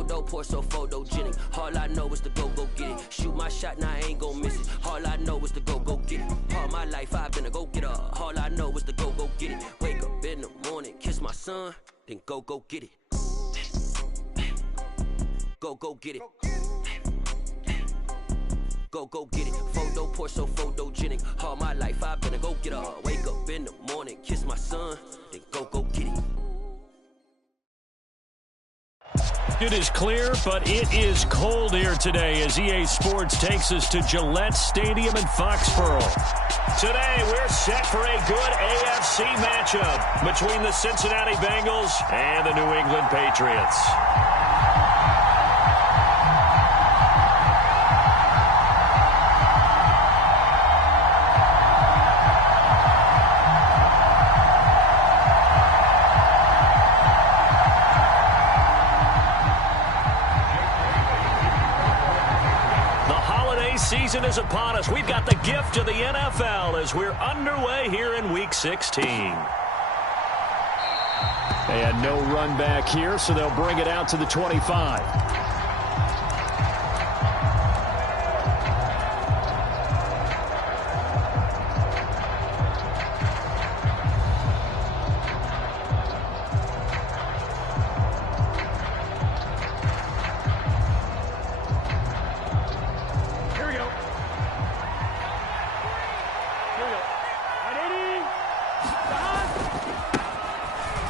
Photo poor, so photogenic. All I know is to go get it. Shoot my shot, now I ain't gon' miss it. All I know is to go get it. All my life I've been a go-getter. All I know is to go get it. Wake up in the morning, kiss my son, then go get it. Go get it. Go get it. Photo poor, so photogenic. All my life I've been a go-getter. Wake up in the morning, kiss my son, then go get it. It is clear, but it is cold here today as EA Sports takes us to Gillette Stadium in Foxborough. Today, we're set for a good AFC matchup between the Cincinnati Bengals and the New England Patriots. Season is upon us. We've got the gift of the NFL as we're underway here in Week 16. They had no run back here, so they'll bring it out to the 25.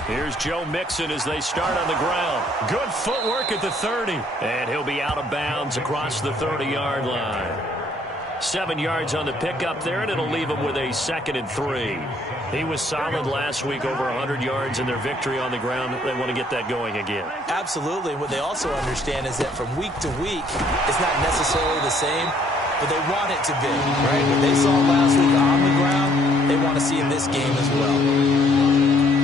Here's Joe Mixon as they start on the ground. Good footwork at the 30. And he'll be out of bounds across the 30-yard line. 7 yards on the pickup there, and it'll leave him with a 2nd and 3. He was solid last week, over 100 yards in their victory on the ground. They want to get that going again. Absolutely. What they also understand is that from week to week, it's not necessarily the same, but they want it to be, right? What they saw last week on the ground, they want to see in this game as well.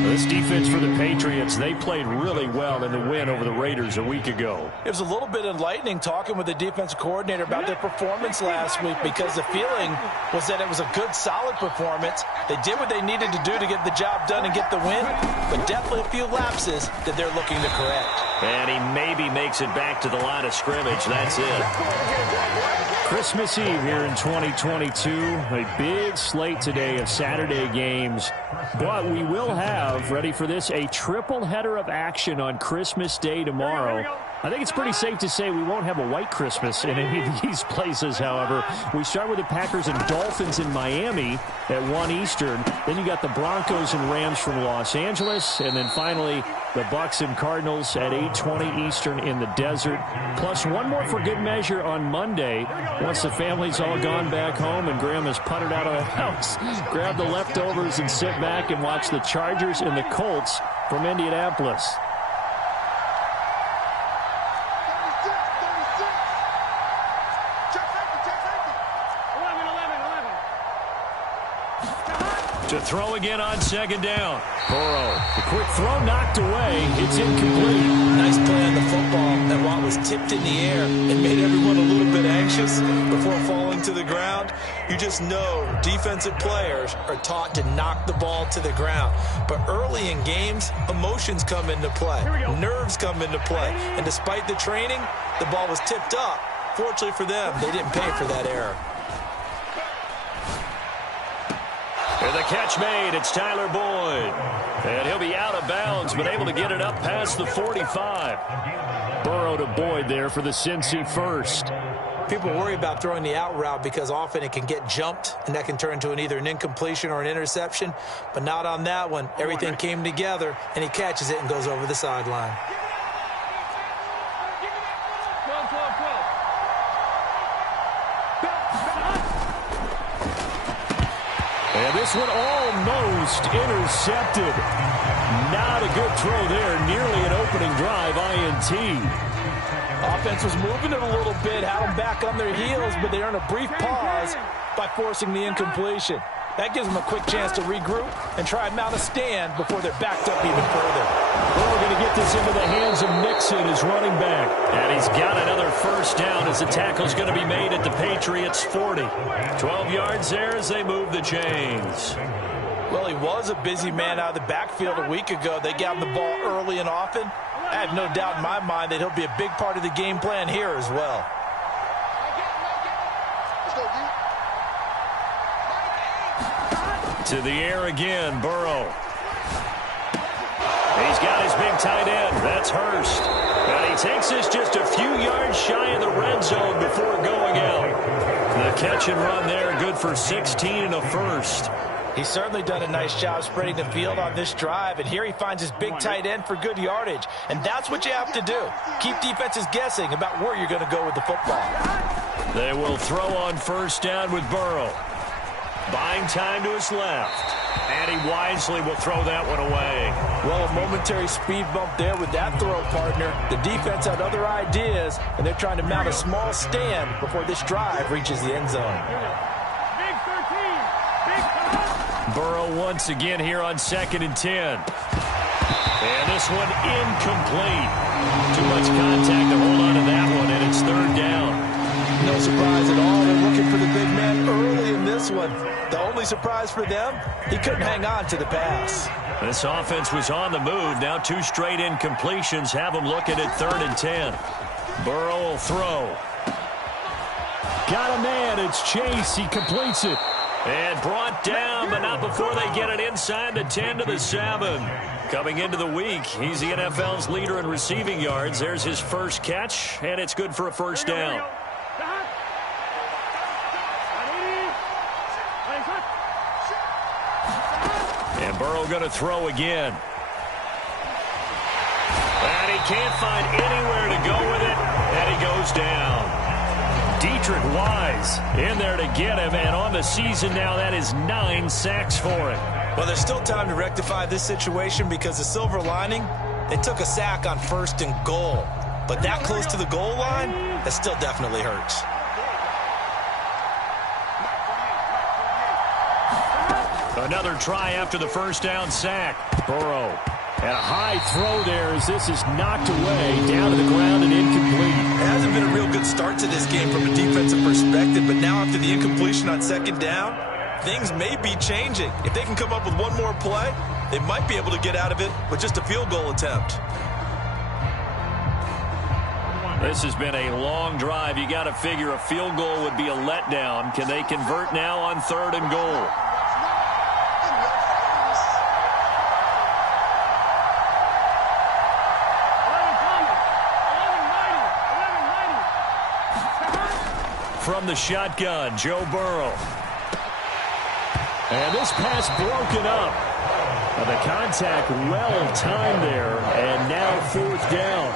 This defense for the Patriots, they played really well in the win over the Raiders a week ago. It was a little bit enlightening talking with the defensive coordinator about their performance last week because the feeling was that it was a good, solid performance. They did what they needed to do to get the job done and get the win, but definitely a few lapses that they're looking to correct. And he maybe makes it back to the line of scrimmage. That's it. Christmas Eve here in 2022. A big slate today of Saturday games. But we will have, ready for this, a triple header of action on Christmas Day tomorrow. I think it's pretty safe to say we won't have a white Christmas in any of these places, however. We start with the Packers and Dolphins in Miami at 1 Eastern. Then you got the Broncos and Rams from Los Angeles. And then finally, the Bucs and Cardinals at 8:20 Eastern in the desert. Plus one more for good measure on Monday. Once the family's all gone back home and Grandma's puttered out of the house, grab the leftovers and sit back and watch the Chargers and the Colts from Indianapolis. To throw again on 2nd down. Burrow, the quick throw knocked away. It's incomplete. Nice play on the football. That ball was tipped in the air and made everyone a little bit anxious before falling to the ground. You just know defensive players are taught to knock the ball to the ground. But early in games, emotions come into play. Nerves come into play. And despite the training, the ball was tipped up. Fortunately for them, they didn't pay for that error. And the catch made. It's Tyler Boyd. And he'll be out of bounds, but able to get it up past the 45. Burrow to Boyd there for the Cincy first. People worry about throwing the out route because often it can get jumped, and that can turn into either an incompletion or an interception. But not on that one. Everything came together, and he catches it and goes over the sideline. And this one almost intercepted. Not a good throw there. Nearly an opening drive INT. Offense was moving it a little bit, had them back on their heels, but they earned a brief pause by forcing the incompletion. That gives them a quick chance to regroup and try and mount a stand before they're backed up even further. Well, we're going to get this into the hands of Mixon as running back. And he's got another first down as the tackle's going to be made at the Patriots' 40. 12 yards there as they move the chains. Well, he was a busy man out of the backfield a week ago. They got him the ball early and often. I have no doubt in my mind that he'll be a big part of the game plan here as well. To the air again, Burrow. He's got his big tight end. That's Hurst. And he takes this just a few yards shy of the red zone before going out. The catch and run there, good for 16 and a first. He's certainly done a nice job spreading the field on this drive, and here he finds his big tight end for good yardage. And that's what you have to do. Keep defenses guessing about where you're going to go with the football. They will throw on first down with Burrow. Buying time to his left. And he wisely will throw that one away. Well, a momentary speed bump there with that throw, partner. The defense had other ideas, and they're trying to mount a small stand before this drive reaches the end zone. Burrow once again here on 2nd and 10. And this one incomplete. Too much contact to hold on to that one, and it's 3rd down. No surprise at all. They're looking for the big man early in this one. The only surprise for them, he couldn't hang on to the pass. This offense was on the move. Now 2 straight incompletions have them looking at 3rd and 10. Burrow will throw. Got a man. It's Chase. He completes it. And brought down, but not before they get it inside the 10 to the 7. Coming into the week, he's the NFL's leader in receiving yards. There's his first catch, and it's good for a first down. And Burrow going to throw again. And he can't find anywhere to go with it, and he goes down. Dietrich Wise in there to get him, and on the season now, that is 9 sacks for him. Well, there's still time to rectify this situation because the silver lining, they took a sack on 1st and goal. But that close to the goal line, that still definitely hurts. Another try after the first down sack. Burrow. And a high throw there as this is knocked away, down to the ground and incomplete. It hasn't been a real good start to this game from a defensive perspective, but now after the incompletion on 2nd down, things may be changing. If they can come up with one more play, they might be able to get out of it with just a field goal attempt. This has been a long drive. You got to figure a field goal would be a letdown. Can they convert now on 3rd and goal? From the shotgun, Joe Burrow. And this pass broken up. The contact well timed there, and now 4th down.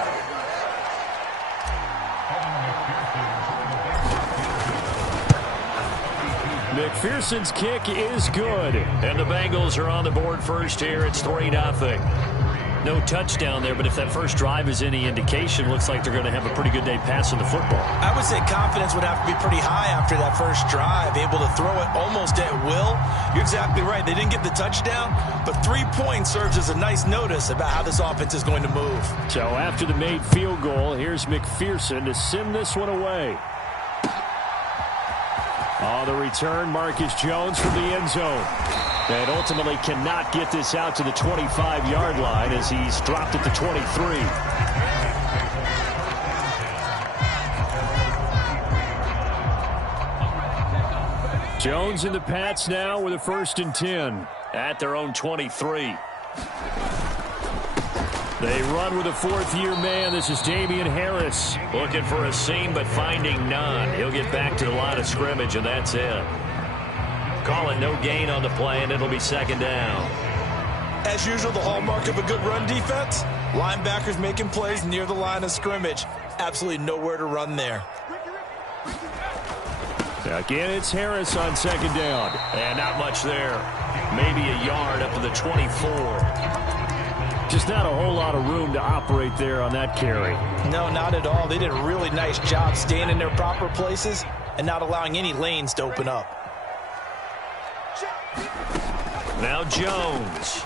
McPherson's kick is good. And the Bengals are on the board first here. It's 3-0. No touchdown there, but if that first drive is any indication, looks like they're going to have a pretty good day passing the football. I would say confidence would have to be pretty high after that first drive, able to throw it almost at will. You're exactly right. They didn't get the touchdown, but 3 points serves as a nice notice about how this offense is going to move. So after the made field goal, here's McPherson to send this one away. On the return, Marcus Jones from the end zone. And ultimately cannot get this out to the 25-yard line as he's dropped at the 23. Jones and the Pats now with a 1st and 10 at their own 23. They run with a 4th-year man. This is Damian Harris. Looking for a seam, but finding none. He'll get back to the line of scrimmage, and that's it. Call it no gain on the play, and it'll be 2nd down. As usual, the hallmark of a good run defense, linebackers making plays near the line of scrimmage. Absolutely nowhere to run there. Again, it's Harris on 2nd down. And not much there. Maybe a yard up to the 24. Just not a whole lot of room to operate there on that carry. No, not at all. They did a really nice job staying in their proper places and not allowing any lanes to open up. Now Jones.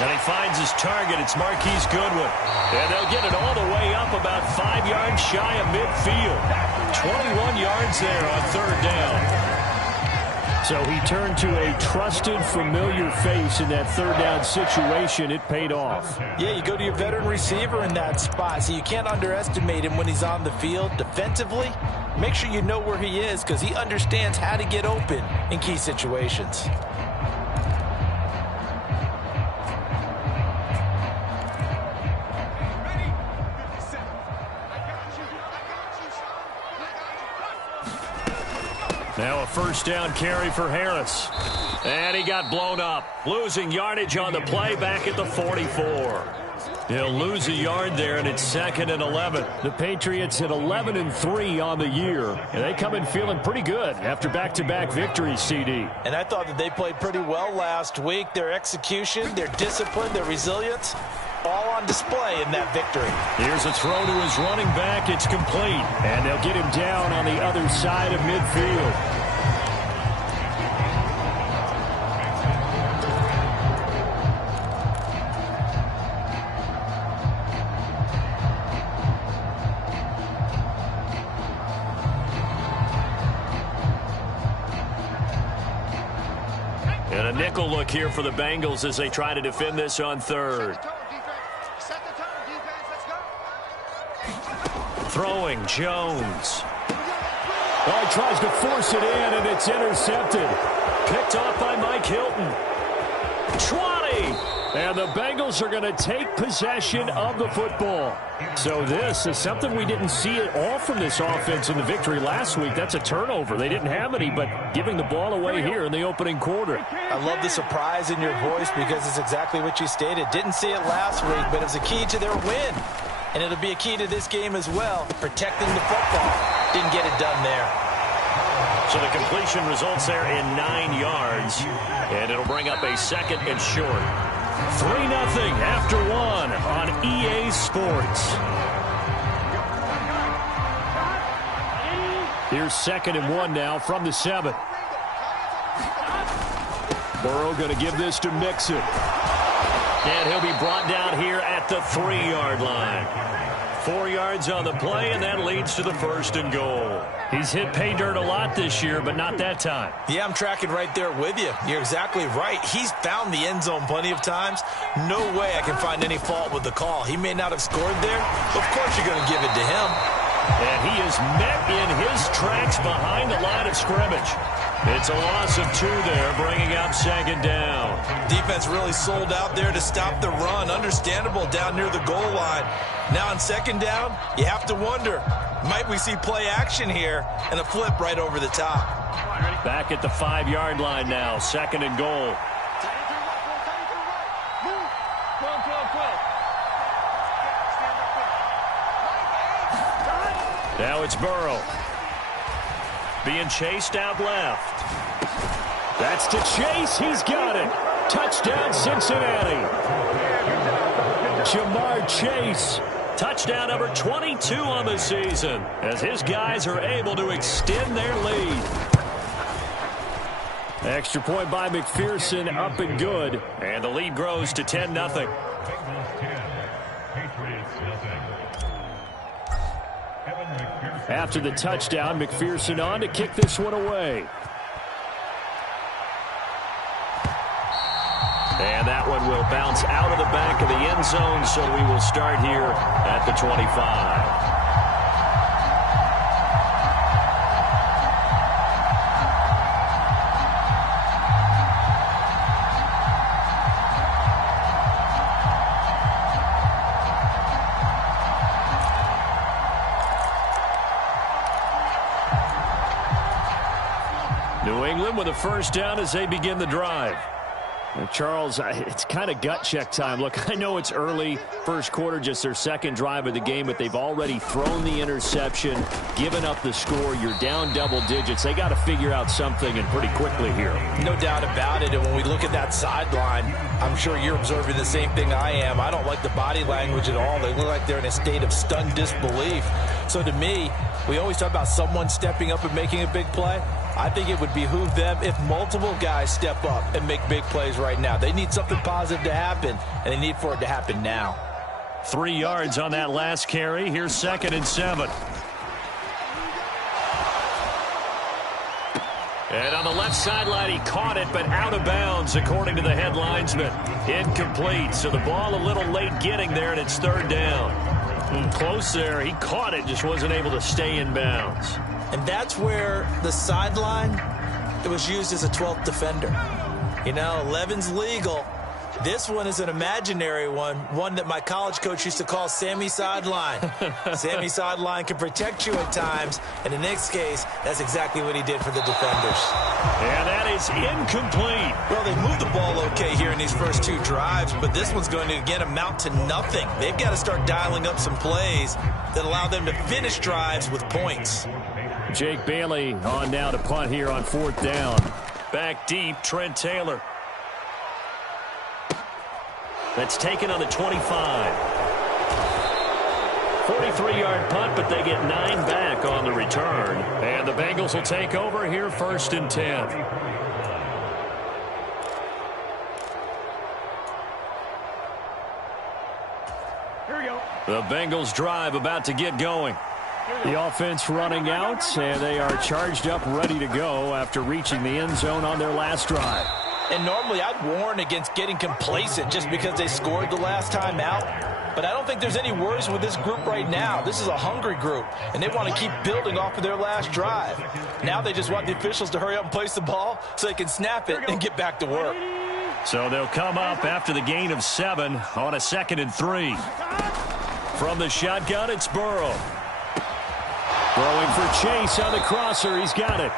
And he finds his target. It's Marquise Goodwin. And they'll get it all the way up about 5 yards shy of midfield. 21 yards there on 3rd down. So he turned to a trusted, familiar face in that third down situation. It paid off. Yeah, you go to your veteran receiver in that spot, so you can't underestimate him when he's on the field. Defensively, make sure you know where he is because he understands how to get open in key situations. Now a first down carry for Harris. And he got blown up. Losing yardage on the play back at the 44. He'll lose a yard there, and it's 2nd and 11. The Patriots at 11-3 on the year. And they come in feeling pretty good after back-to-back victories, CD. And I thought that they played pretty well last week. Their execution, their discipline, their resilience, all on display in that victory. Here's a throw to his running back. It's complete. And they'll get him down on the other side of midfield. And a nickel look here for the Bengals as they try to defend this on third. Throwing, Jones. Oh, he tries to force it in, and it's intercepted. Picked off by Mike Hilton. 20! And the Bengals are going to take possession of the football. So this is something we didn't see at all from this offense in the victory last week. That's a turnover. They didn't have any, but giving the ball away here in the opening quarter. I love the surprise in your voice because it's exactly what you stated. Didn't see it last week, but it's a key to their win. And it'll be a key to this game as well, protecting the football. Didn't get it done there. So the completion results there in 9 yards, and it'll bring up a 2nd and short. 3-0 after 1 on EA Sports. Here's 2nd and 1 now from the 7. Burrow going to give this to Mixon. And he'll be brought down here at the 3-yard line. 4 yards on the play, and that leads to the 1st and goal. He's hit pay dirt a lot this year, but not that time. Yeah, I'm tracking right there with you. You're exactly right. He's found the end zone plenty of times. No way I can find any fault with the call. He may not have scored there. Of course you're going to give it to him. And he is met in his tracks behind the line of scrimmage. It's a loss of 2 there, bringing up 2nd down. Defense really sold out there to stop the run. Understandable down near the goal line. Now on 2nd down, you have to wonder, might we see play action here and a flip right over the top? Back at the 5-yard line now, 2nd and goal. Now it's Burrow. Being chased out left. That's to Chase. He's got it. Touchdown, Cincinnati. Jamar Chase. Touchdown number 22 on the season as his guys are able to extend their lead. Extra point by McPherson, up and good. And the lead grows to 10-0. After the touchdown, McPherson on to kick this one away. And that one will bounce out of the back of the end zone, so we will start here at the 25. New England with a first down as they begin the drive. Now, Charles, it's kind of gut check time. Look, I know it's early, first quarter, just their 2nd drive of the game, but they've already thrown the interception, given up the score. You're down double digits. They got to figure out something, and pretty quickly here. No doubt about it, and when we look at that sideline, I'm sure you're observing the same thing I am. I don't like the body language at all. They look like they're in a state of stunned disbelief. So to me, we always talk about someone stepping up and making a big play. I think it would behoove them if multiple guys step up and make big plays right now. They need something positive to happen, and they need for it to happen now. 3 yards on that last carry. Here's 2nd and 7. And on the left sideline, he caught it, but out of bounds, according to the head linesman. Incomplete, so the ball a little late getting there, and it's third down. Close there. He caught it, just wasn't able to stay in bounds. And that's where the sideline, it was used as a 12th defender. You know, 11's legal. This one is an imaginary one that my college coach used to call Sammy Sideline. Sammy Sideline can protect you at times, and in this case, that's exactly what he did for the defenders. And that is incomplete. Well, they moved the ball okay here in these first two drives, but this one's going to, again, amount to nothing. They've got to start dialing up some plays that allow them to finish drives with points. Jake Bailey on now to punt here on fourth down. Back deep, Trent Taylor. That's taken on the 25. 43-yard punt, but they get 9 back on the return. And the Bengals will take over here first and 10. Here we go. The Bengals drive about to get going. The offense running out, and they are charged up, ready to go after reaching the end zone on their last drive. And normally I'd warn against getting complacent just because they scored the last time out. But I don't think there's any worries with this group right now. This is a hungry group, and they want to keep building off of their last drive. Now they just want the officials to hurry up and place the ball so they can snap it and get back to work. So they'll come up after the gain of 7 on a 2nd and 3. From the shotgun, it's Burrow. Throwing for Chase on the crosser. He's got it.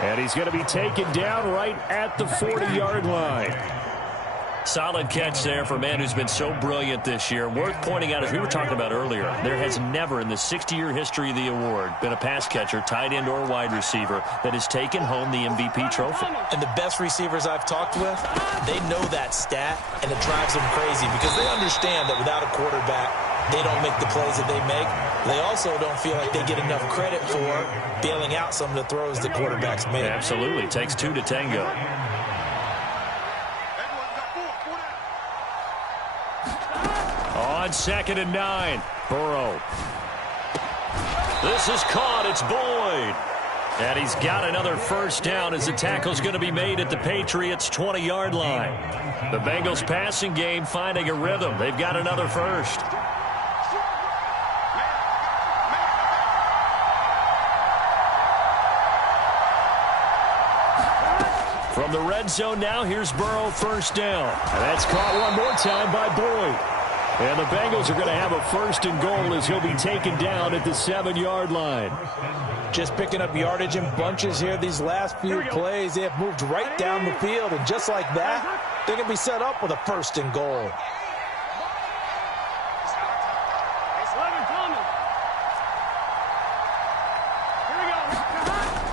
And he's going to be taken down right at the 40-yard line. Solid catch there for a man who's been so brilliant this year. Worth pointing out, as we were talking about earlier, there has never in the 60-year history of the award been a pass catcher, tight end, or wide receiver that has taken home the MVP trophy. And the best receivers I've talked with, they know that stat, and it drives them crazy because they understand that without a quarterback, they don't make the plays that they make. They also don't feel like they get enough credit for bailing out some of the throws the quarterbacks make. Absolutely. It takes 2 to tango. On 2nd and 9, Burrow. This is caught. It's Boyd. And he's got another first down as the tackle's going to be made at the Patriots' 20-yard line. The Bengals passing game finding a rhythm. They've got another first. From the red zone now, here's Burrow, first down. And that's caught one more time by Boyd. And the Bengals are going to have a first and goal as he'll be taken down at the 7-yard line. Just picking up yardage in bunches here these last few plays. They have moved right down the field, and just like that, they're going to be set up with a first and goal.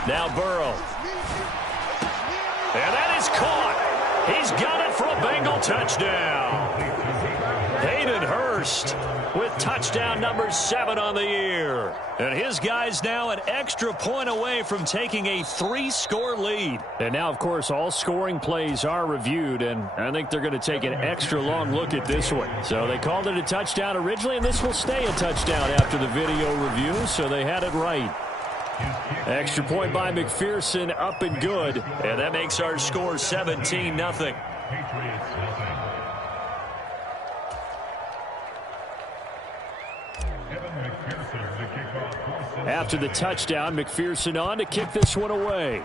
Now Burrow. And that is caught. He's got it for a Bengal touchdown. Hayden Hurst with touchdown number 7 on the year. And his guys now an extra point away from taking a 3-score lead. And now, of course, all scoring plays are reviewed, and I think they're going to take an extra long look at this one. So they called it a touchdown originally, and this will stay a touchdown after the video review, so they had it right. Extra point by McPherson, up and good. And that makes our score 17-0. After the touchdown, McPherson on to kick this one away.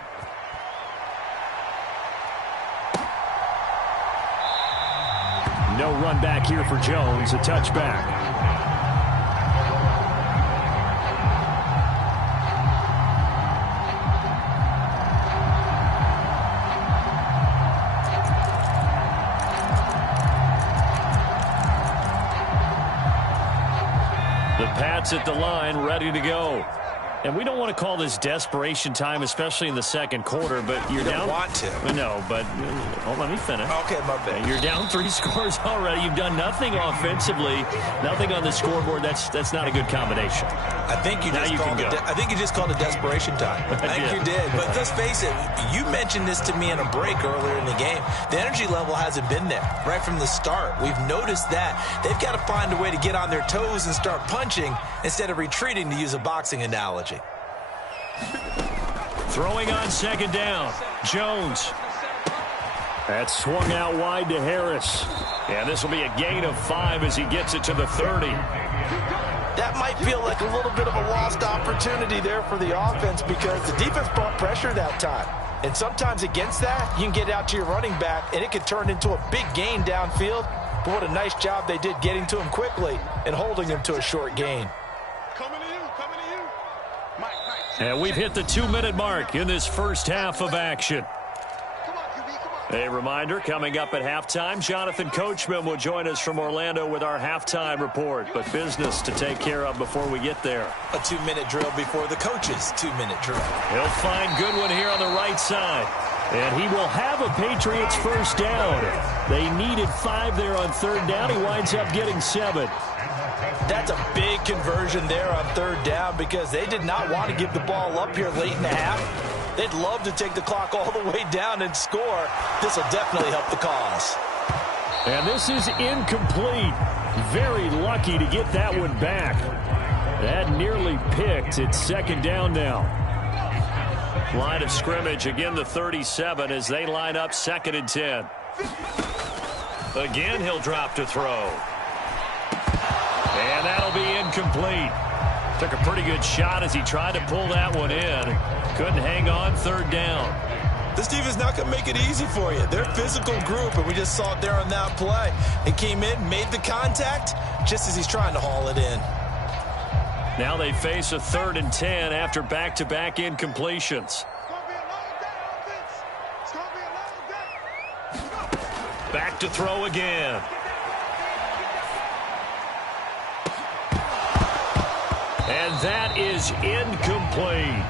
No run back here for Jones, a touchback. The Pats at the line, ready to go. And we don't want to call this desperation time, especially in the second quarter, but you're down. You don't want to. No, but let me finish. Okay, my bad. You're down 3 scores already. You've done nothing offensively, nothing on the scoreboard. That's not a good combination. I think you just called it desperation time. I think you did. But let's face it, you mentioned this to me in a break earlier in the game. The energy level hasn't been there right from the start. We've noticed that. They've got to find a way to get on their toes and start punching instead of retreating, to use a boxing analogy. Throwing on second down. Jones. That's swung out wide to Harris. And this will be a gain of 5 as he gets it to the 30. That might feel like a little bit of a lost opportunity there for the offense because the defense brought pressure that time. And sometimes against that, you can get out to your running back, and it could turn into a big gain downfield. But what a nice job they did getting to him quickly and holding him to a short gain. Coming to you, coming to you. Mike. And we've hit the 2-minute mark in this first half of action. A reminder, coming up at halftime, Jonathan Coachman will join us from Orlando with our halftime report. But business to take care of before we get there. A 2-minute drill before the coach's 2-minute drill. He'll find Goodwin here on the right side. And he will have a Patriots first down. They needed 5 there on third down. He winds up getting 7. That's a big conversion there on third down because they did not want to give the ball up here late in the half. They'd love to take the clock all the way down and score. This will definitely help the cause. And this is incomplete. Very lucky to get that one back. That nearly picked. It's second down now. Line of scrimmage, again the 37 as they line up 2nd and 10. Again, he'll drop to throw. And that'll be incomplete. Took a pretty good shot as he tried to pull that one in. Couldn't hang on third down. This defense is not going to make it easy for you. They're a physical group, and we just saw it there on that play. He came in, made the contact, just as he's trying to haul it in. Now they face a 3rd and 10 after back-to-back incompletions. Back to throw again. And that is incomplete.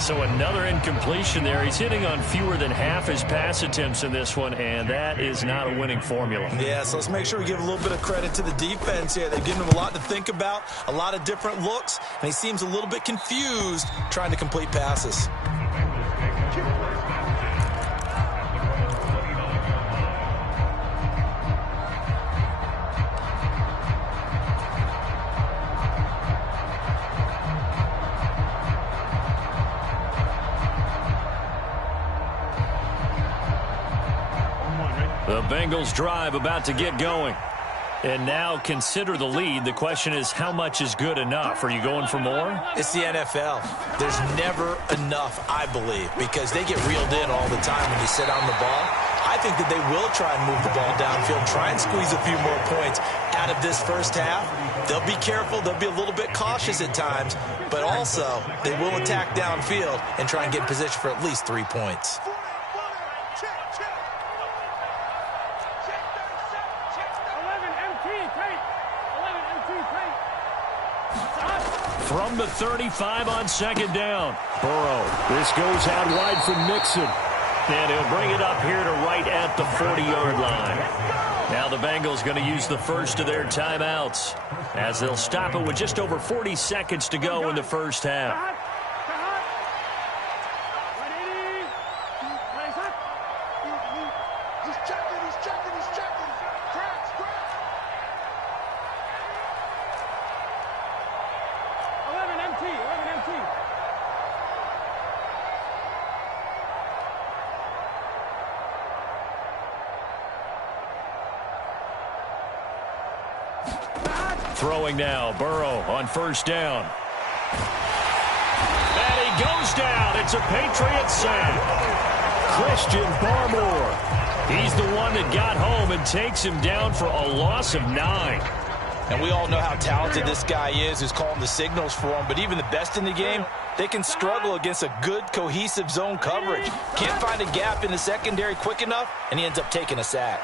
So another incompletion there. He's hitting on fewer than half his pass attempts in this one, and that is not a winning formula. Yeah, so let's make sure we give a little bit of credit to the defense here. They've given him a lot to think about, a lot of different looks, and he seems a little bit confused trying to complete passes. The Bengals drive about to get going. And now consider the lead. The question is, how much is good enough? Are you going for more? It's the NFL. There's never enough, I believe, because they get reeled in all the time when you sit on the ball. I think that they will try and move the ball downfield, try and squeeze a few more points out of this first half. They'll be careful. They'll be a little bit cautious at times, but also they will attack downfield and try and get in position for at least 3 points. From the 35 on second down. Burrow. This goes out wide for Mixon. And he'll bring it up here to right at the 40-yard line. Now the Bengals going to use the first of their timeouts as they'll stop it with just over 40 seconds to go in the first half. Throwing now, Burrow on first down. And he goes down. It's a Patriot sack. Christian Barmore. He's the one that got home and takes him down for a loss of 9. And we all know how talented this guy is who's calling the signals for him. But even the best in the game, they can struggle against a good, cohesive zone coverage. Can't find a gap in the secondary quick enough, and he ends up taking a sack.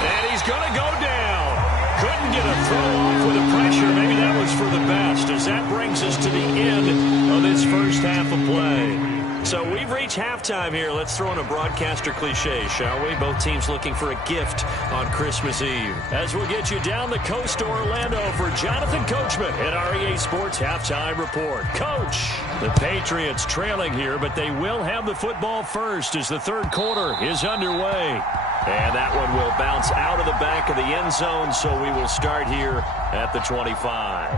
And he's going to go down. Couldn't get a throw off with the pressure. Maybe that was for the best, as that brings us to the end of this first half of play. So we've reached halftime here. Let's throw in a broadcaster cliche, shall we? Both teams looking for a gift on Christmas Eve. As we'll get you down the coast to Orlando for Jonathan Coachman at REA Sports Halftime Report. Coach, the Patriots trailing here, but they will have the football first as the third quarter is underway. And that one will bounce out of the back of the end zone, so we will start here at the 25.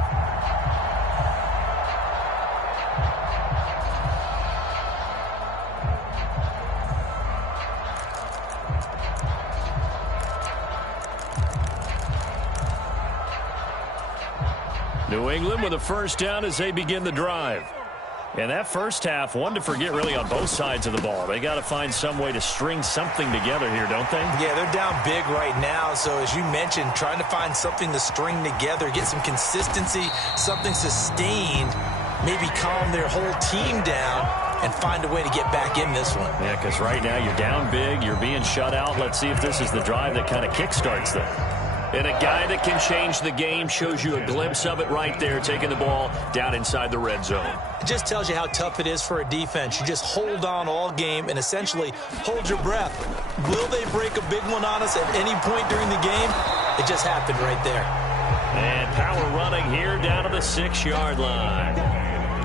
New England with a first down as they begin the drive. And that first half, one to forget really on both sides of the ball. They got to find some way to string something together here, don't they? Yeah, they're down big right now. So as you mentioned, trying to find something to string together, get some consistency, something sustained, maybe calm their whole team down and find a way to get back in this one. Yeah, because right now you're down big, you're being shut out. Let's see if this is the drive that kind of kickstarts them. And a guy that can change the game shows you a glimpse of it right there, taking the ball down inside the red zone. It just tells you how tough it is for a defense. You just hold on all game and essentially hold your breath. Will they break a big one on us at any point during the game? It just happened right there. And power running here down to the 6-yard line.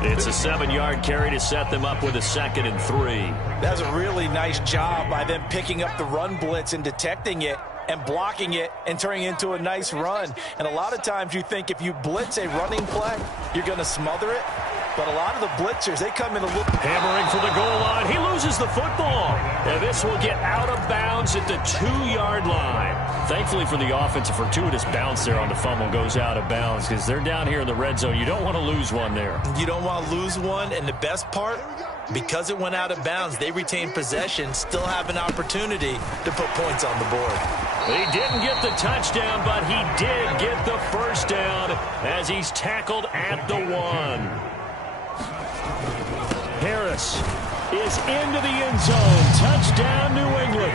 It's a 7-yard carry to set them up with a 2nd and 3. That's a really nice job by them picking up the run blitz and detecting it and blocking it and turning it into a nice run. And a lot of times you think if you blitz a running play, you're going to smother it. But a lot of the blitzers, they come in a little... Hammering for the goal line. He loses the football. And this will get out of bounds at the 2-yard line. Thankfully for the offense, a fortuitous bounce there on the fumble goes out of bounds because they're down here in the red zone. You don't want to lose one there. You don't want to lose one. And the best part, because it went out of bounds, they retain possession, still have an opportunity to put points on the board. He didn't get the touchdown, but he did get the first down as he's tackled at the 1. Harris is into the end zone. Touchdown, New England.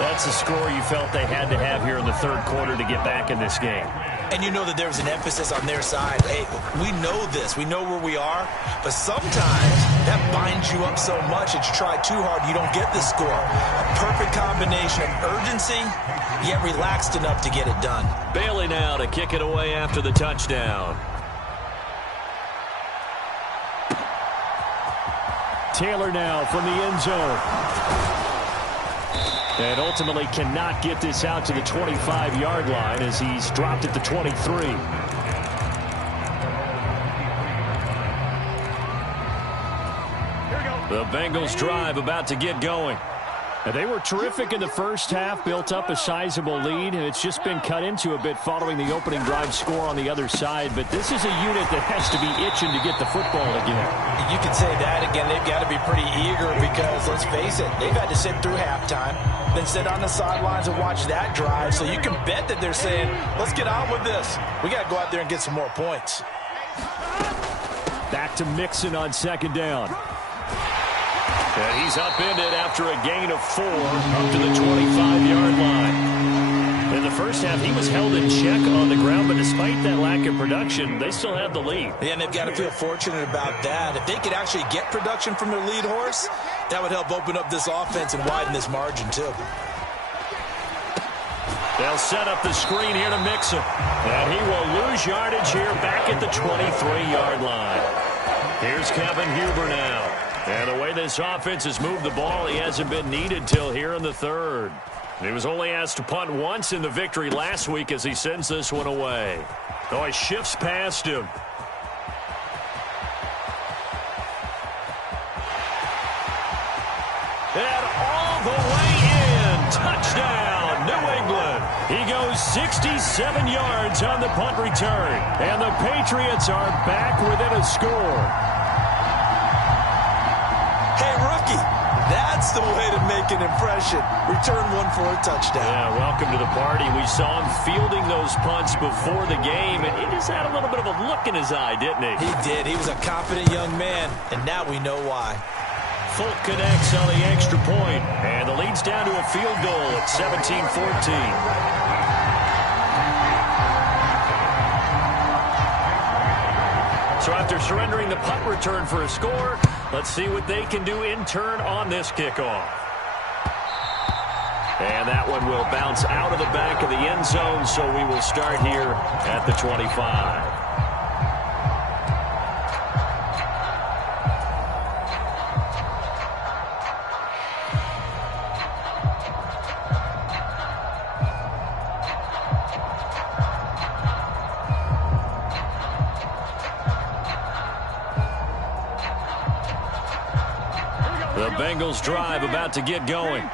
That's the score you felt they had to have here in the third quarter to get back in this game. And you know that there's an emphasis on their side. Hey, we know this. We know where we are. But sometimes that binds you up so much that you try too hard, you don't get the score. A perfect combination of urgency, yet relaxed enough to get it done. Bailey now to kick it away after the touchdown. Taylor now from the end zone. And ultimately cannot get this out to the 25-yard line as he's dropped at the 23. The Bengals drive about to get going. And they were terrific in the first half, built up a sizable lead, and it's just been cut into a bit following the opening drive score on the other side. But this is a unit that has to be itching to get the football again. You can say that again. They've got to be pretty eager because, let's face it, they've had to sit through halftime, then sit on the sidelines and watch that drive. So you can bet that they're saying, let's get on with this. We got to go out there and get some more points. Back to Mixon on 2nd down. And he's upended after a gain of 4 up to the 25-yard line. In the first half, he was held in check on the ground, but despite that lack of production, they still have the lead. Yeah, and they've got to feel fortunate about that. If they could actually get production from their lead horse, that would help open up this offense and widen this margin, too. They'll set up the screen here to Mixon. And he will lose yardage here back at the 23-yard line. Here's Kevin Huber now. And the way this offense has moved the ball, he hasn't been needed till here in the third. He was only asked to punt once in the victory last week as he sends this one away. Oh, he shifts past him. And all the way in. Touchdown, New England. He goes 67 yards on the punt return. And the Patriots are back within a score. Hey, rookie, that's the way to make an impression. Return one for a touchdown. Yeah, welcome to the party. We saw him fielding those punts before the game, and he just had a little bit of a look in his eye, didn't he? He did. He was a confident young man, and now we know why. Folk connects on the extra point, and the lead's down to a field goal at 17-14. So after surrendering the punt return for a score, let's see what they can do in turn on this kickoff. And that one will bounce out of the back of the end zone, so we will start here at the 25. The Bengals drive about to get going.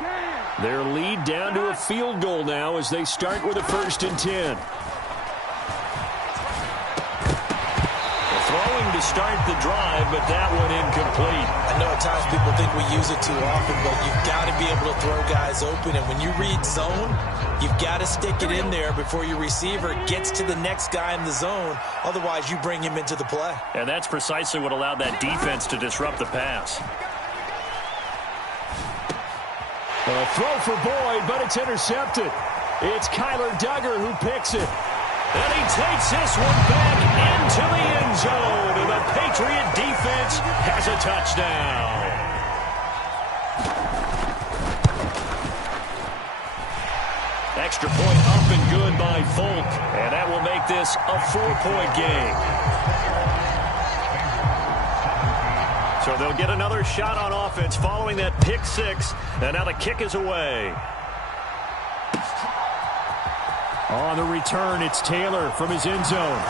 Their lead down to a field goal now as they start with a 1st and 10. to start the drive, but that one incomplete. I know at times people think we use it too often, but you've got to be able to throw guys open. And when you read zone, you've got to stick it in there before your receiver gets to the next guy in the zone. Otherwise, you bring him into the play. And that's precisely what allowed that defense to disrupt the pass. A throw for Boyd, but it's intercepted. It's Kyler Duggar who picks it. And he takes this one back into the end zone. And the Patriot defense has a touchdown. Extra point up and good by Folk. And that will make this a 4-point game. So they'll get another shot on offense following that pick six. And now the kick is away. On the return, it's Taylor from his end zone.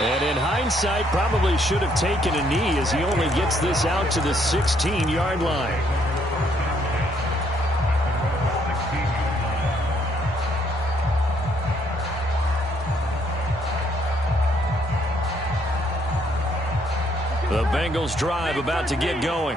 And in hindsight, probably should have taken a knee as he only gets this out to the 16-yard line. The Bengals drive about to get going.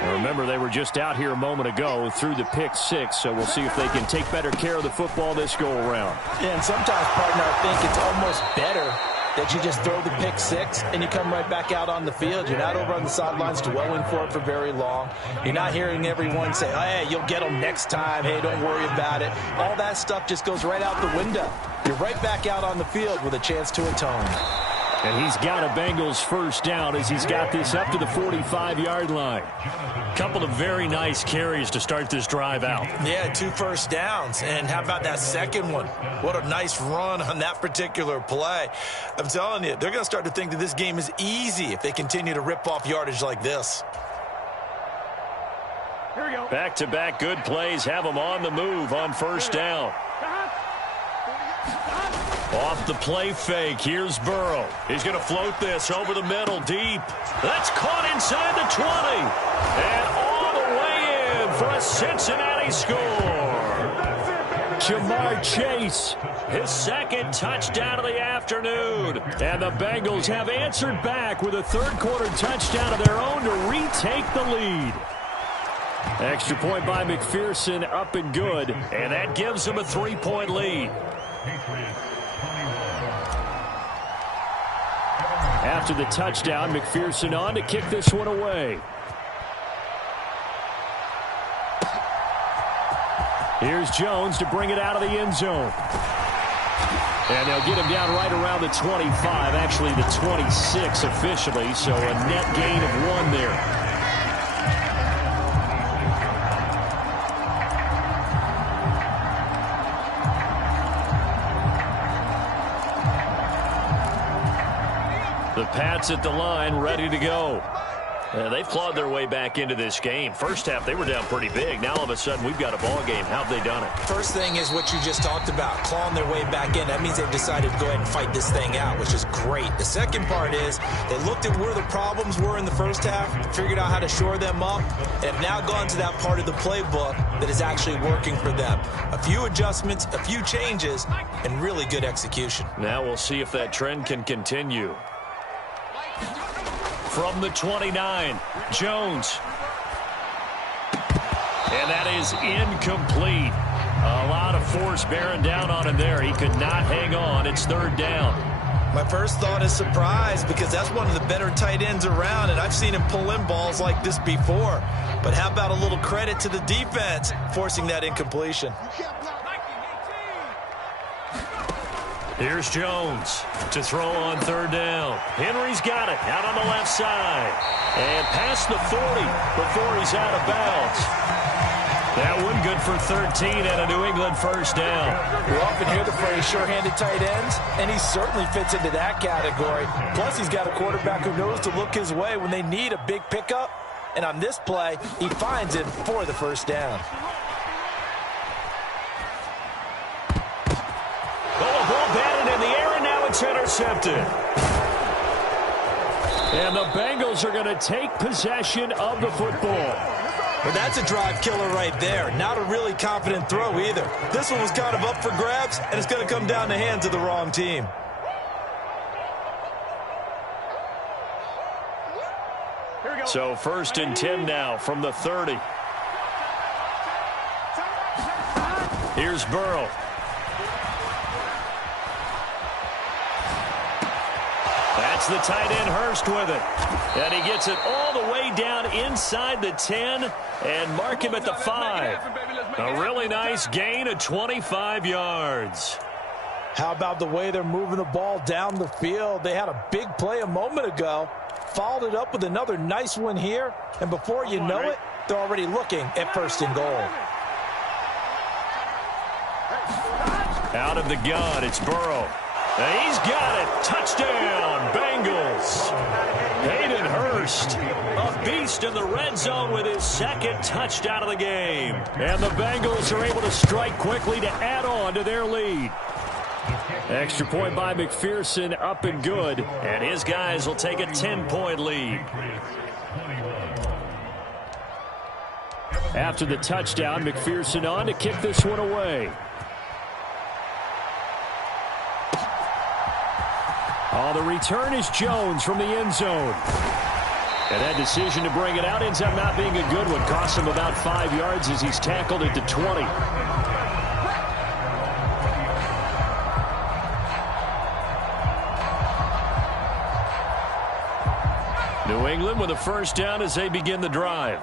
And remember, they were just out here a moment ago through the pick six, so we'll see if they can take better care of the football this go-around. Yeah, and sometimes, partner, I think it's almost better that you just throw the pick six and you come right back out on the field. You're not over on the sidelines dwelling for it for very long. You're not hearing everyone say, oh, hey, you'll get them next time. Hey, don't worry about it. All that stuff just goes right out the window. You're right back out on the field with a chance to atone. And he's got a Bengals first down as he's got this up to the 45-yard line. Couple of very nice carries to start this drive out. Yeah, 2 first downs. And how about that second one? What a nice run on that particular play. I'm telling you, they're going to start to think that this game is easy if they continue to rip off yardage like this. Here we go. Back-to-back good plays have them on the move on first down. Off the play fake, here's Burrow. He's going to float this over the middle, deep. That's caught inside the 20. And all the way in for a Cincinnati score. Jamar Chase, his second touchdown of the afternoon. And the Bengals have answered back with a third-quarter touchdown of their own to retake the lead. Extra point by McPherson, up and good. And that gives them a 3-point lead. After the touchdown, McPherson on to kick this one away. Here's Jones to bring it out of the end zone. And they'll get him down right around the 25, actually the 26 officially, so a net gain of 1 there. The Pats at the line, ready to go. They've clawed their way back into this game. First half, they were down pretty big. Now, all of a sudden, we've got a ball game. How have they done it? First thing is what you just talked about, clawing their way back in. That means they've decided to go ahead and fight this thing out, which is great. The second part is they looked at where the problems were in the first half, figured out how to shore them up, and have now gone to that part of the playbook that is actually working for them. A few adjustments, a few changes, and really good execution. Now we'll see if that trend can continue. From the 29, Jones. And that is incomplete. A lot of force bearing down on him there. He could not hang on. It's third down. My first thought is surprise because that's one of the better tight ends around, and I've seen him pull in balls like this before. But how about a little credit to the defense forcing that incompletion? Here's Jones to throw on third down. Henry's got it out on the left side. And past the 40 before he's out of bounds. That one good for 13 and a New England first down. We often hear the phrase sure-handed tight ends, and he certainly fits into that category. Plus, he's got a quarterback who knows to look his way when they need a big pickup. And on this play, he finds it for the first down. It's intercepted. And the Bengals are going to take possession of the football. But that's a drive killer right there. Not a really confident throw either. This one was kind of up for grabs, and it's going to come down the hands of the wrong team. So 1st and 10 now from the 30. Here's Burrow. That's the tight end Hurst with it. And he gets it all the way down inside the 10 and mark him at the 5. A really nice gain of 25 yards. How about the way they're moving the ball down the field? They had a big play a moment ago, followed it up with another nice one here, and before you know it, they're already looking at 1st and goal. Out of the gun, it's Burrow. And he's got it. Touchdown, Bengals. Hayden Hurst, a beast in the red zone with his 2nd touchdown of the game. And the Bengals are able to strike quickly to add on to their lead. Extra point by McPherson, up and good. And his guys will take a 10-point lead. After the touchdown, McPherson on to kick this one away. Oh, the return is Jones from the end zone. And that decision to bring it out ends up not being a good one. Costs him about 5 yards as he's tackled at the 20. New England with a 1st down as they begin the drive.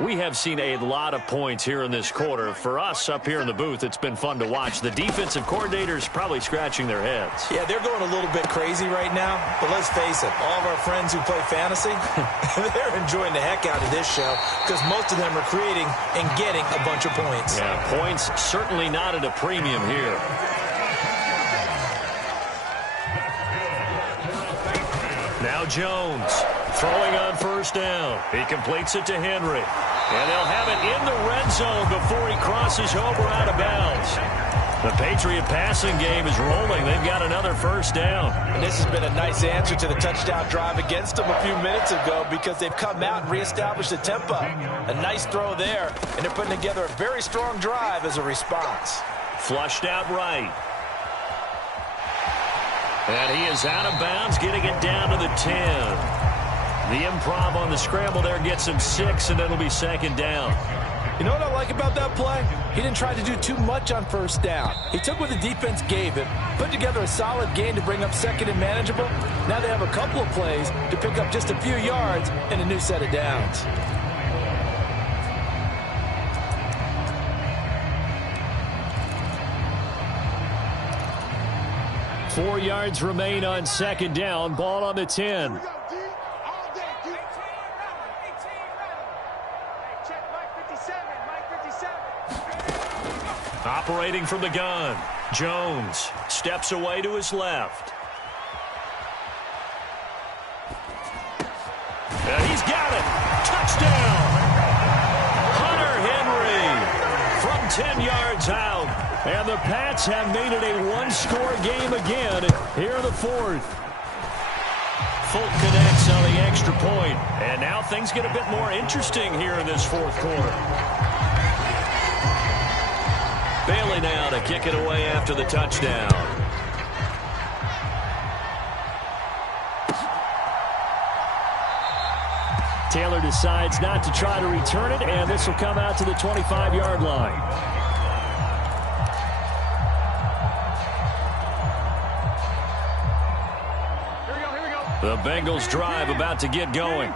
We have seen a lot of points here in this quarter. For us up here in the booth, it's been fun to watch. The defensive coordinators probably scratching their heads. Yeah, they're going a little bit crazy right now. But let's face it, all of our friends who play fantasy, they're enjoying the heck out of this show because most of them are creating and getting a bunch of points. Yeah, points certainly not at a premium here. Now Jones throwing on 1st down. He completes it to Henry. And they'll have it in the red zone before he crosses over out of bounds. The Patriot passing game is rolling. They've got another 1st down. And this has been a nice answer to the touchdown drive against them a few minutes ago because they've come out and reestablished the tempo. A nice throw there, and they're putting together a very strong drive as a response. Flushed out right. And he is out of bounds, getting it down to the 10. The improv on the scramble there gets him 6, and it'll be 2nd down. You know what I like about that play? He didn't try to do too much on 1st down. He took what the defense gave him, put together a solid gain to bring up 2nd and manageable. Now they have a couple of plays to pick up just a few yards and a new set of downs. Four yards remain on 2nd down. Ball on the 10. Operating from the gun. Jones steps away to his left. And he's got it. Touchdown. Hunter Henry from 10 yards out. And the Pats have made it a one-score game again here in the 4th. Folk connects on the extra point. And now things get a bit more interesting here in this 4th quarter. Bailey now to kick it away after the touchdown. Taylor decides not to try to return it, and this will come out to the 25-yard line. The Bengals drive about to get going.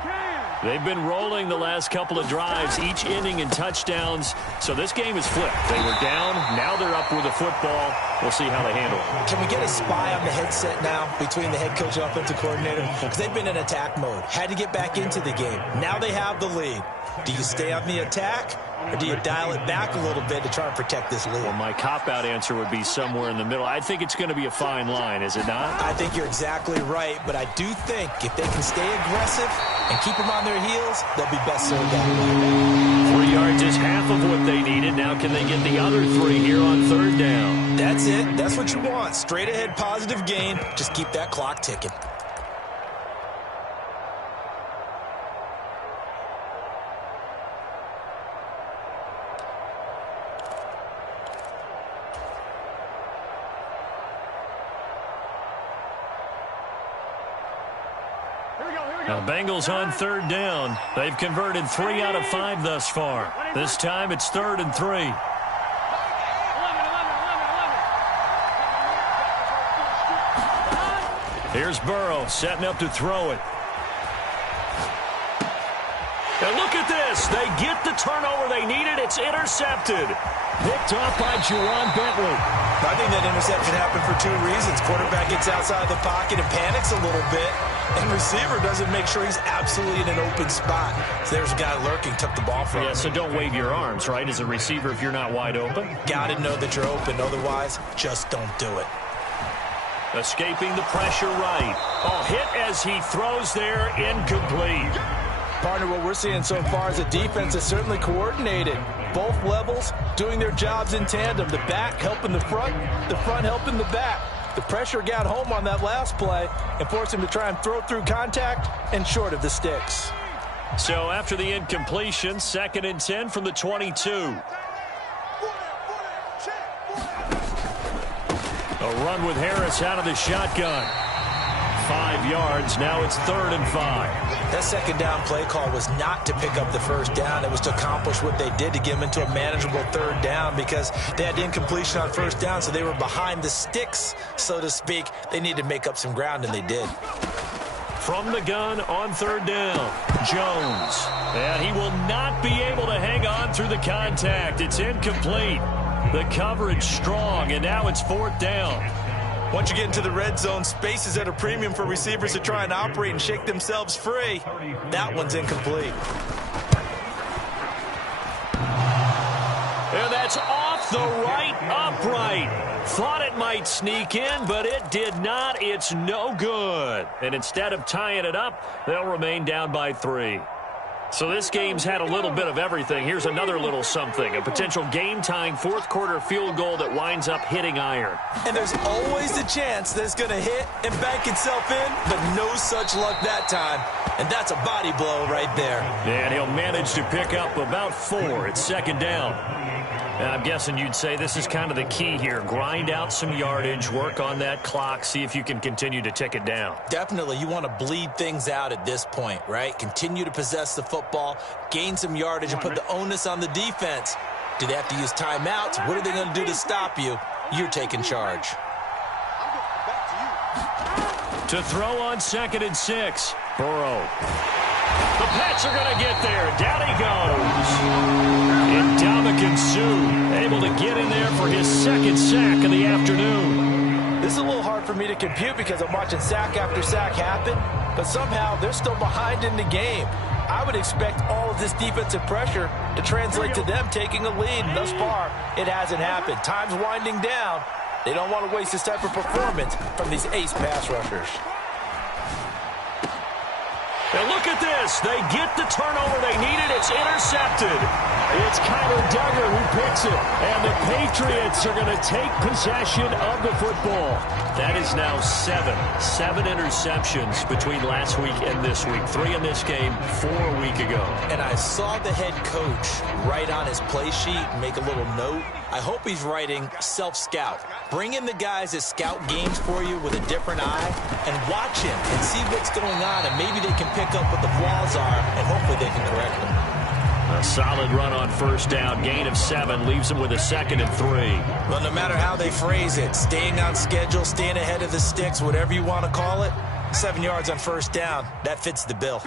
They've been rolling the last couple of drives, each inning in touchdowns. So this game is flipped. They were down. Now they're up with the football. We'll see how they handle it. Can we get a spy on the headset now between the head coach and offensive coordinator? Because they've been in attack mode. Had to get back into the game. Now they have the lead. Do you stay on the attack, or do you dial it back a little bit to try and protect this lead? Well, my cop-out answer would be somewhere in the middle. I think it's going to be a fine line, is it not? I think you're exactly right, but I do think if they can stay aggressive and keep them on their heels, they'll be best served that way. 3 yards is half of what they needed. Now can they get the other 3 here on 3rd down? That's it. That's what you want. Straight ahead positive gain. Just keep that clock ticking. Here we go. Now, the Bengals on third down. They've converted 3 out of 5 thus far. This time it's 3rd and 3. Here's Burrow setting up to throw it. And look at this. They get the turnover they needed. It's intercepted. Picked off by Juwan Bentley. I think that interception happened for 2 reasons. Quarterback gets outside the pocket and panics a little bit. And receiver doesn't make sure he's absolutely in an open spot. So there's a guy lurking, took the ball from him. Yeah, so don't wave your arms, right, as a receiver if you're not wide open. Got to know that you're open. Otherwise, just don't do it. Escaping the pressure right. Oh, hit as he throws there, incomplete. Partner, what we're seeing so far is the defense is certainly coordinated. Both levels doing their jobs in tandem. The back helping the front helping the back. The pressure got home on that last play and forced him to try and throw through contact and short of the sticks. So after the incompletion, 2nd and 10 from the 22. A run with Harris out of the shotgun. 5 yards. Now it's 3rd and 5. That second down play call was not to pick up the first down. It was to accomplish what they did to get them into a manageable 3rd down because they had incompletion on 1st down, so they were behind the sticks, so to speak. They needed to make up some ground, and they did. From the gun on 3rd down, Jones. And he will not be able to hang on through the contact. It's incomplete. The coverage strong, and now it's 4th down. Once you get into the red zone, space is at a premium for receivers to try and operate and shake themselves free. That one's incomplete. And that's off the right upright. Thought it might sneak in, but it did not. It's no good. And instead of tying it up, they'll remain down by 3. So this game's had a little bit of everything. Here's another little something. A potential game-tying 4th quarter field goal that winds up hitting iron. And there's always the chance that it's going to hit and bank itself in, but no such luck that time. And that's a body blow right there. And he'll manage to pick up about 4. It's 2nd down. And I'm guessing you'd say this is kind of the key here. Grind out some yardage, work on that clock, see if you can continue to tick it down. Definitely. You want to bleed things out at this point, right? Continue to possess the football, gain some yardage, and put the onus on the defense. Do they have to use timeouts? What are they going to do to stop you? You're taking charge. To throw on 2nd and 6. Burrow. The Pats are going to get there. Down he goes. And Dominican Sue able to get in there for his 2nd sack of the afternoon. This is a little hard for me to compute because I'm watching sack after sack happen, but somehow they're still behind in the game. I would expect all of this defensive pressure to translate to them taking a lead. And thus far, it hasn't happened. Time's winding down. They don't want to waste this type of performance from these ace pass rushers. And look at this. They get the turnover they needed. It's intercepted. It's Kyler Duggar who picks it. And the Patriots are going to take possession of the football. That is now 7 interceptions between last week and this week. 3 in this game, 4 a week ago. And I saw the head coach write on his play sheet and make a little note. I hope he's writing self-scout. Bring in the guys that scout games for you with a different eye and watch him and see what's going on, and maybe they can pick up what the flaws are, and hopefully they can correct them. A solid run on 1st down, gain of 7, leaves them with a 2nd and 3. Well, no matter how they phrase it, staying on schedule, staying ahead of the sticks, whatever you want to call it, 7 yards on 1st down, that fits the bill.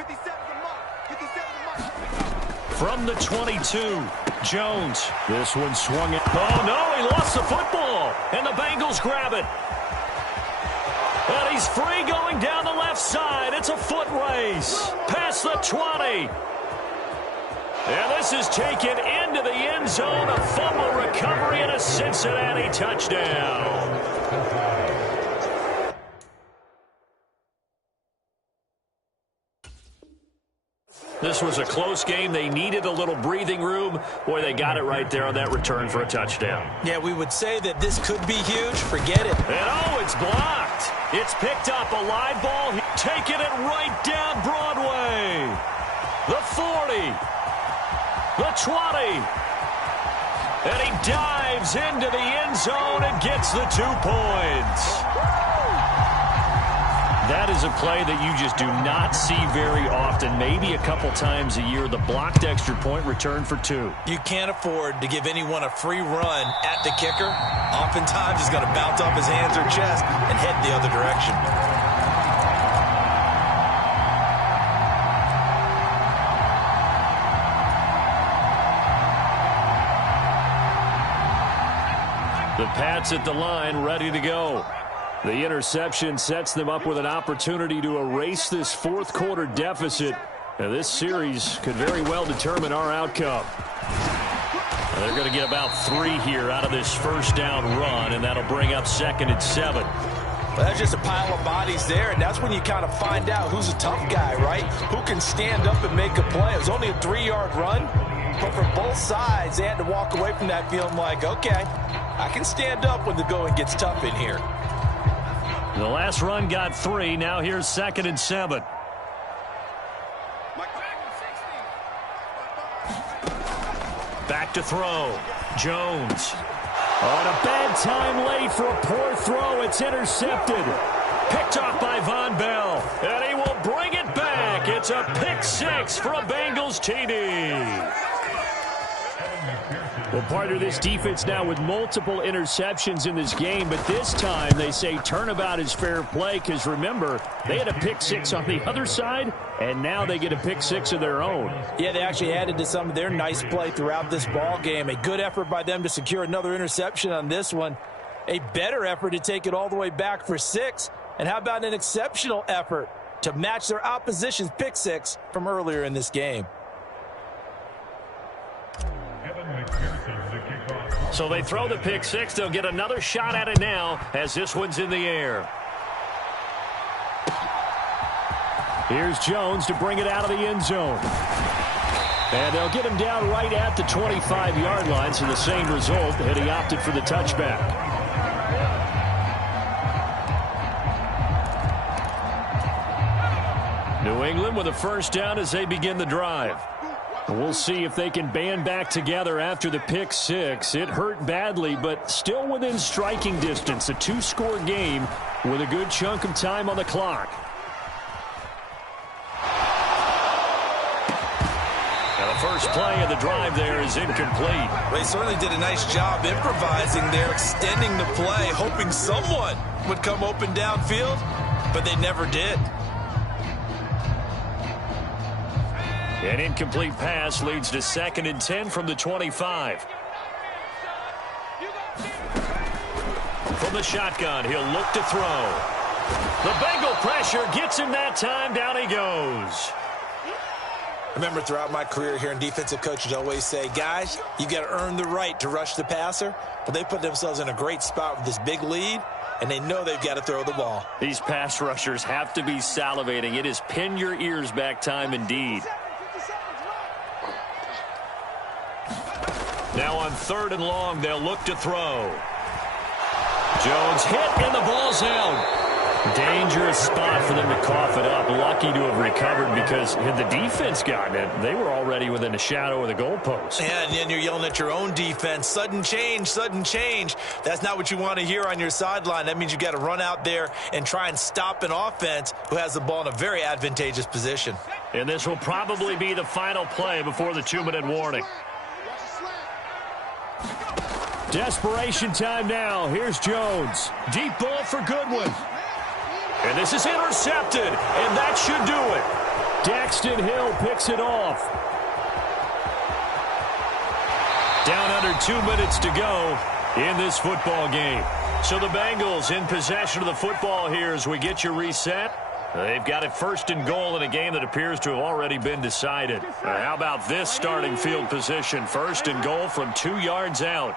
From the 22, Jones. This one swung it. Oh, no, he lost the football. And the Bengals grab it. And he's free going down the left side. It's a foot race. Past the 20. And this is taken into the end zone. A fumble recovery and a Cincinnati touchdown. This was a close game. They needed a little breathing room. Boy, they got it right there on that return for a touchdown. Yeah, we would say that this could be huge. Forget it. And oh, it's blocked. It's picked up, a live ball. Taking it right down Broadway. The 40. The 20. And he dives into the end zone and gets the 2 points. That is a play that you just do not see very often. Maybe a couple times a year. The blocked extra point return for 2. You can't afford to give anyone a free run at the kicker. Oftentimes he's going to bounce off his hands or chest and head the other direction. The Pats at the line, ready to go. The interception sets them up with an opportunity to erase this fourth quarter deficit. And this series could very well determine our outcome. They're going to get about 3 here out of this first down run, and that'll bring up 2nd and 7. Well, that's just a pile of bodies there, and that's when you kind of find out who's a tough guy, right? Who can stand up and make a play. It was only a 3-yard run, but for both sides, they had to walk away from that feeling like, okay, I can stand up when the going gets tough in here. The last run got 3. Now here's 2nd and 7. Back to throw. Jones. On a bad time late for a poor throw. It's intercepted. Picked off by Von Bell. And he will bring it back. It's a pick 6 for a Bengals TD. Well, partner, this defense now with multiple interceptions in this game, but this time they say turnabout is fair play because, remember, they had a pick 6 on the other side, and now they get a pick 6 of their own. Yeah, they actually added to some of their nice play throughout this ball game. A good effort by them to secure another interception on this one. A better effort to take it all the way back for 6. And how about an exceptional effort to match their opposition's pick 6 from earlier in this game? So they throw the pick 6. They'll get another shot at it now as this one's in the air. Here's Jones to bring it out of the end zone. And they'll get him down right at the 25-yard line, so the same result, and he opted for the touchback. New England with a first down as they begin the drive. We'll see if they can band back together after the pick 6. It hurt badly, but still within striking distance. A 2-score game with a good chunk of time on the clock. Now the first play of the drive there is incomplete. They certainly did a nice job improvising there, extending the play, hoping someone would come open downfield, but they never did. An incomplete pass leads to 2nd and 10 from the 25. From the shotgun, he'll look to throw. The Bengal pressure gets him that time. Down he goes. I remember throughout my career hearing defensive coaches always say, guys, you got to earn the right to rush the passer. But they put themselves in a great spot with this big lead, and they know they've got to throw the ball. These pass rushers have to be salivating. It is pin your ears back time indeed. Now on 3rd and long, they'll look to throw. Jones hit, and the ball's out. Dangerous spot for them to cough it up. Lucky to have recovered because had the defense gotten it, they were already within a shadow of the goalpost. Yeah, and then you're yelling at your own defense. Sudden change, sudden change. That's not what you want to hear on your sideline. That means you got to run out there and try and stop an offense who has the ball in a very advantageous position. And this will probably be the final play before the 2-minute warning. Desperation time now. Here's Jones. Deep ball for Goodwin. And this is intercepted, and that should do it. Daxton Hill picks it off. Down under 2 minutes to go in this football game. So the Bengals in possession of the football here as we get you reset. They've got it 1st and goal in a game that appears to have already been decided. How about this starting field position? 1st and goal from 2 yards out.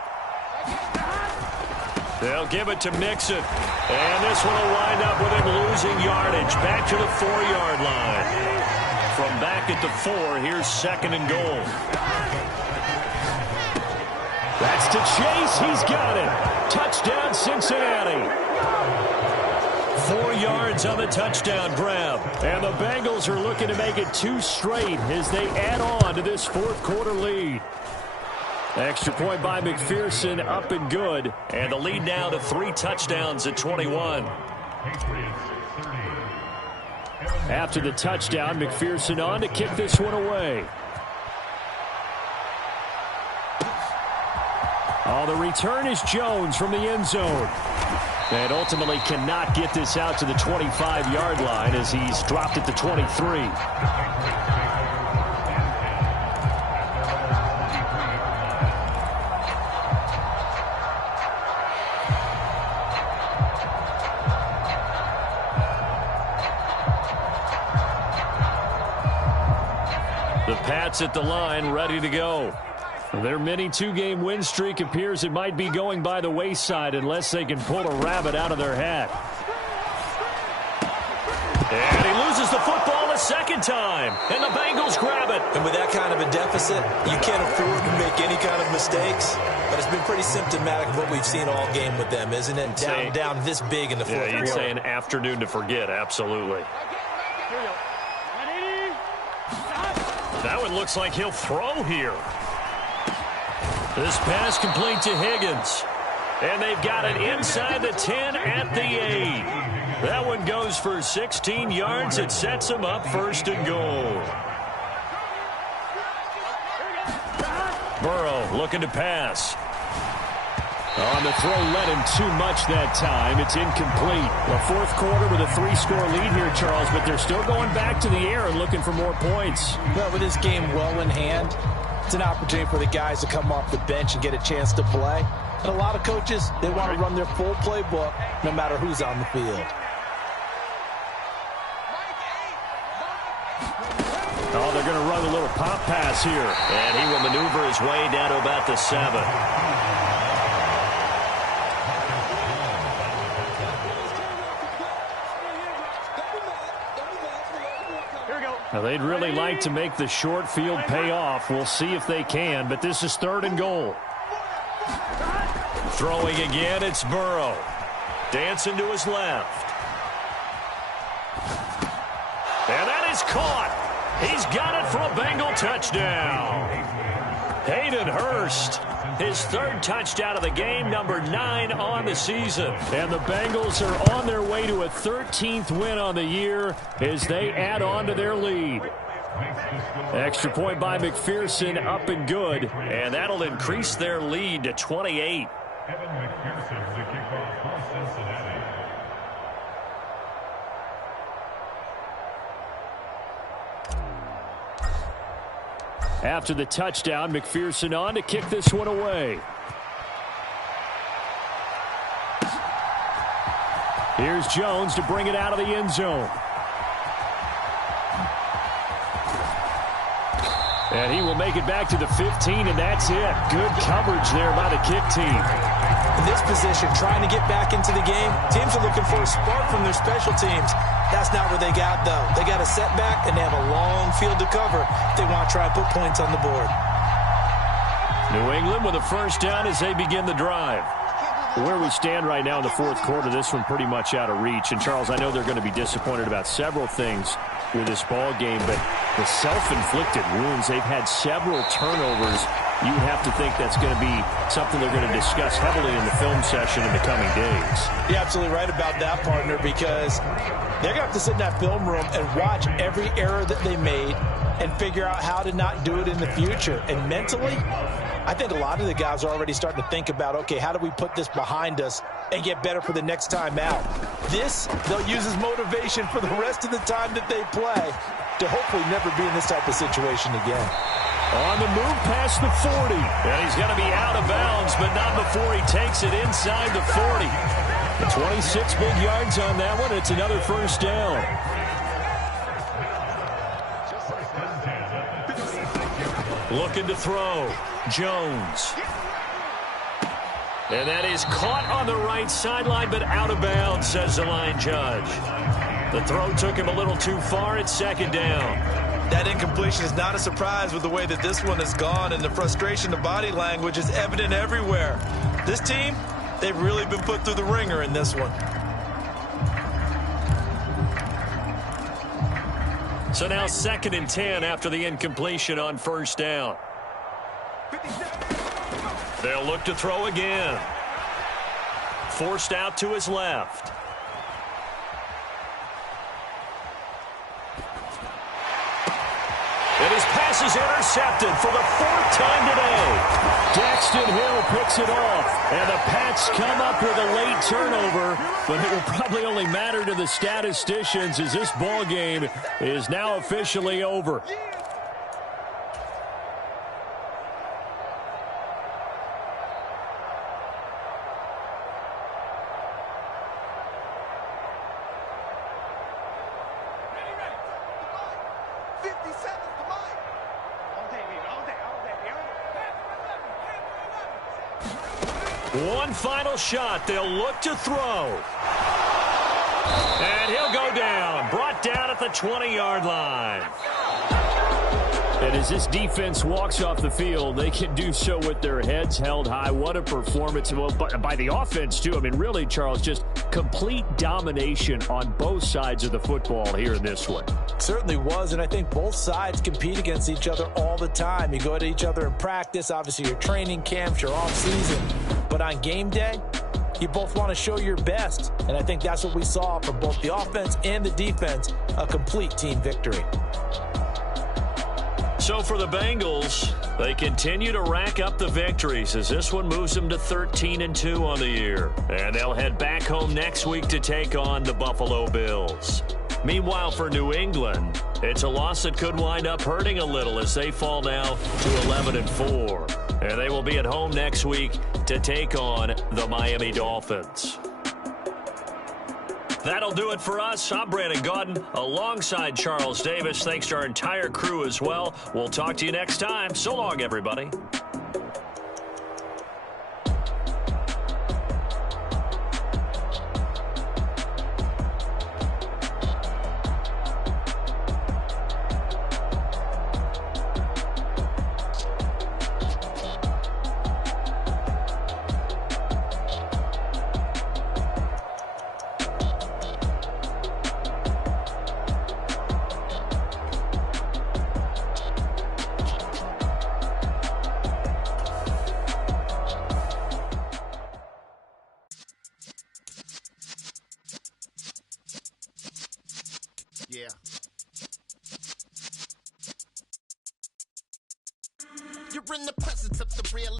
They'll give it to Mixon. And this one will wind up with him losing yardage. Back to the 4-yard line. From back at the 4, here's 2nd and goal. That's to Chase. He's got it. Touchdown, Cincinnati. 4 yards on the touchdown grab. And the Bengals are looking to make it 2 straight as they add on to this 4th quarter lead. Extra point by McPherson, up and good. And the lead now to 3 touchdowns at 21. After the touchdown, McPherson on to kick this one away. Oh, the return is Jones from the end zone. And ultimately cannot get this out to the 25-yard line as he's dropped at the 23. The Pats at the line, ready to go. Their mini two-game win streak appears it might be going by the wayside unless they can pull a rabbit out of their hat. And he loses the football a second time, and the Bengals grab it. And with that kind of a deficit, you can't afford to make any kind of mistakes. But it's been pretty symptomatic of what we've seen all game with them, isn't it? Down this big in the fourth quarter. Yeah, you'd say an afternoon to forget, absolutely. That one looks like he'll throw here. This pass complete to Higgins. And they've got it inside the 10 at the 8. That one goes for 16 yards. It sets them up first and goal. Burrow looking to pass. On the throw, led him too much that time. It's incomplete. The fourth quarter with a 3-score lead here, Charles, but they're still going back to the air and looking for more points. Well, with this game well in hand, it's an opportunity for the guys to come off the bench and get a chance to play. And a lot of coaches, they want to run their full playbook no matter who's on the field. Oh, they're going to run a little pop pass here. And he will maneuver his way down to about the 7. Now, they'd really like to make the short field pay off. We'll see if they can, but this is 3rd and goal. Throwing again, it's Burrow. Dancing to his left. And that is caught. He's got it for a Bengal touchdown. Hayden Hurst, his 3rd touchdown of the game, number 9 on the season. And the Bengals are on their way to a 13th win on the year as they add on to their lead. Extra point by McPherson, up and good. And that'll increase their lead to 28. After the touchdown, McPherson on to kick this one away. Here's Jones to bring it out of the end zone. And he will make it back to the 15, and that's it. Good coverage there by the kick team. In this position, trying to get back into the game, teams are looking for a spark from their special teams. That's not what they got, though. They got a setback, and they have a long field to cover if they want to try and put points on the board. New England with a first down as they begin the drive. Where we stand right now in the fourth quarter, this one pretty much out of reach. And, Charles, I know they're going to be disappointed about several things with this ball game, but the self-inflicted wounds, they've had several turnovers. You have to think that's going to be something they're going to discuss heavily in the film session in the coming days. You're absolutely right about that, partner, because they're going to have to sit in that film room and watch every error that they made and figure out how to not do it in the future. And mentally, I think a lot of the guys are already starting to think about, okay, how do we put this behind us and get better for the next time out? This, they'll use as motivation for the rest of the time that they play to hopefully never be in this type of situation again. On the move past the 40. And he's going to be out of bounds, but not before he takes it inside the 40. 26 big yards on that one. It's another first down. Looking to throw. Jones. And that is caught on the right sideline, but out of bounds, says the line judge. The throw took him a little too far. It's 2nd down. That incompletion is not a surprise with the way that this one has gone, and the frustration, the body language is evident everywhere. This team, they've really been put through the ringer in this one. So now 2nd and 10 after the incompletion on first down. They'll look to throw again. Forced out to his left. And his pass is intercepted for the fourth time today. Daxton Hill picks it off, and the Pats come up with a late turnover, but it will probably only matter to the statisticians as this ball game is now officially over. One final shot. They'll look to throw. And he'll go down. Brought down at the 20-yard line. And as this defense walks off the field, they can do so with their heads held high. What a performance. Well, by the offense, too. I mean, really, Charles, just complete domination on both sides of the football here in this one. Certainly was, and I think both sides compete against each other all the time. You go to each other in practice, obviously your training camps, your off-season. But on game day, you both want to show your best. And I think that's what we saw from both the offense and the defense, a complete team victory. So for the Bengals, they continue to rack up the victories as this one moves them to 13-2 on the year. And they'll head back home next week to take on the Buffalo Bills. Meanwhile, for New England, it's a loss that could wind up hurting a little as they fall now to 11-4. And they will be at home next week to take on the Miami Dolphins. That'll do it for us. I'm Brandon Gaudin alongside Charles Davis. Thanks to our entire crew as well. We'll talk to you next time. So long, everybody. Yeah. You're in the presence of the real